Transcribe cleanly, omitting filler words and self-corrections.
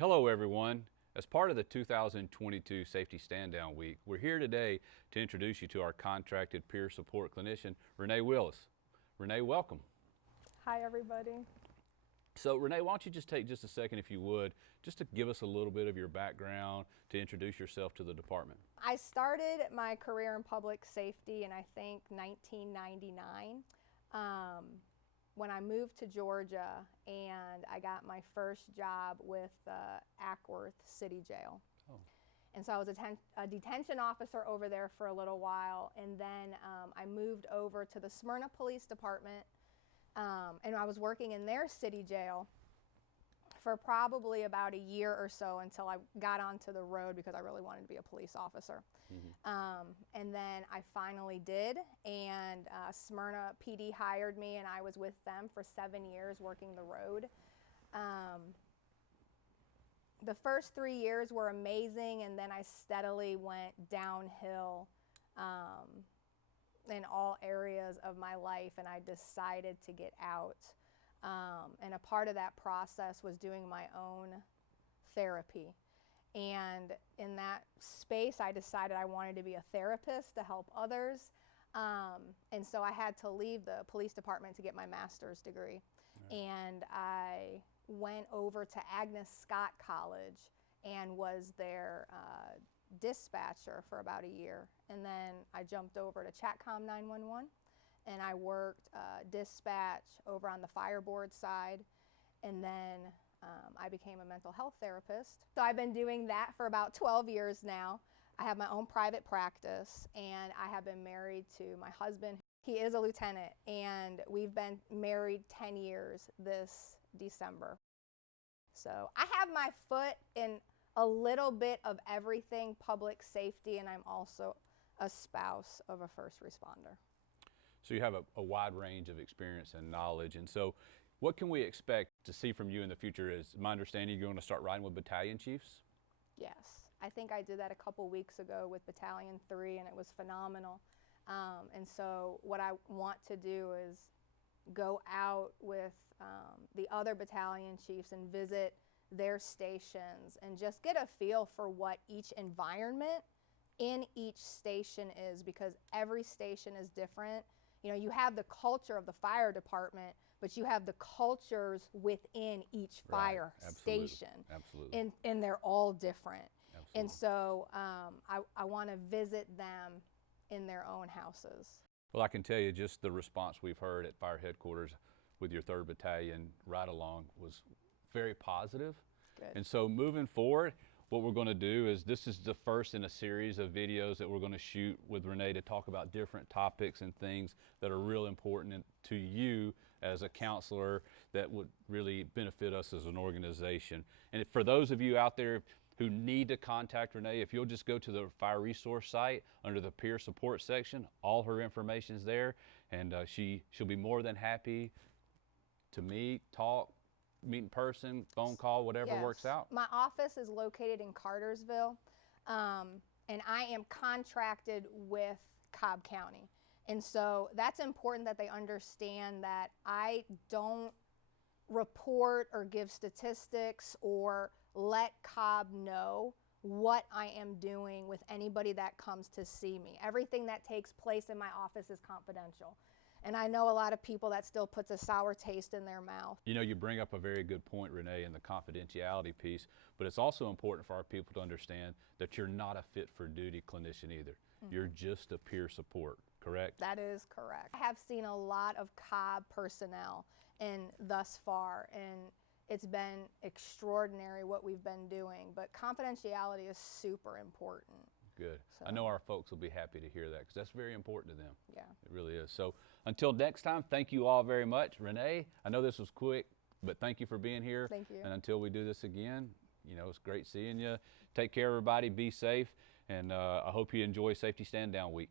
Hello everyone. As part of the 2022 Safety Stand Down Week, we're here today to introduce you to our contracted peer support clinician, Renee Willis. Renee, welcome. Hi everybody. So Renee, why don't you just take just a second, if you would, just to give us a little bit of your background, to introduce yourself to the department. I started my career in public safety in I think 1999 when I moved to Georgia, and I got my first job with Ackworth City Jail. Oh. And so I was a detention officer over there for a little while, and then I moved over to the Smyrna Police Department, and I was working in their city jail for probably about a year or so until I got onto the road because I really wanted to be a police officer. Mm-hmm. And then I finally did, and Smyrna PD hired me, and I was with them for 7 years working the road. The first 3 years were amazing, and then I steadily went downhill in all areas of my life, and I decided to get out. And a part of that process was doing my own therapy. And in that space, I decided I wanted to be a therapist to help others. And so I had to leave the police department to get my master's degree. Right. And I went over to Agnes Scott College and was their dispatcher for about a year. And then I jumped over to Chatcom 911. And I worked dispatch over on the fire board side, and then I became a mental health therapist. So I've been doing that for about 12 years now. I have my own private practice, and I have been married to my husband. He is a lieutenant, and we've been married 10 years this December. So I have my foot in a little bit of everything public safety, and I'm also a spouse of a first responder. So you have a wide range of experience and knowledge. And so what can we expect to see from you in the future? Is my understanding you're going to start riding with battalion chiefs? Yes. I think I did that a couple weeks ago with Battalion 3, and it was phenomenal. And so what I want to do is go out with the other battalion chiefs and visit their stations and just get a feel for what each environment in each station is, because every station is different. You know, you have the culture of the fire department, but you have the cultures within each fire station. Absolutely. And they're all different. Absolutely. And so I want to visit them in their own houses. Well, I can tell you just the response we've heard at fire headquarters with your 3rd Battalion ride along was very positive. Good. And so moving forward, what we're going to do is, this is the first in a series of videos that we're going to shoot with Renee to talk about different topics and things that are real important to you as a counselor that would really benefit us as an organization. And for those of you out there who need to contact Renee, if you'll just go to the fire resource site under the peer support section, all her information is there, and she'll be more than happy to meet, talk, meet in person, phone call, whatever works out. My office is located in Cartersville, and I am contracted with Cobb County. And so that's important that they understand that I don't report or give statistics or let Cobb know what I am doing with anybody that comes to see me. Everything that takes place in my office is confidential. And I know a lot of people that still puts a sour taste in their mouth. You know, you bring up a very good point, Renee, in the confidentiality piece, but it's also important for our people to understand that you're not a fit for duty clinician either. Mm-hmm. You're just a peer support, correct? That is correct. I have seen a lot of Cobb personnel thus far, and it's been extraordinary what we've been doing, but confidentiality is super important. Good. So I know our folks will be happy to hear that, because that's very important to them. Yeah. It really is. So until next time, thank you all very much. Renee, I know this was quick, but thank you for being here. Thank you. And until we do this again, you know, it's great seeing you. Take care, everybody. Be safe. And I hope you enjoy Safety Stand Down Week.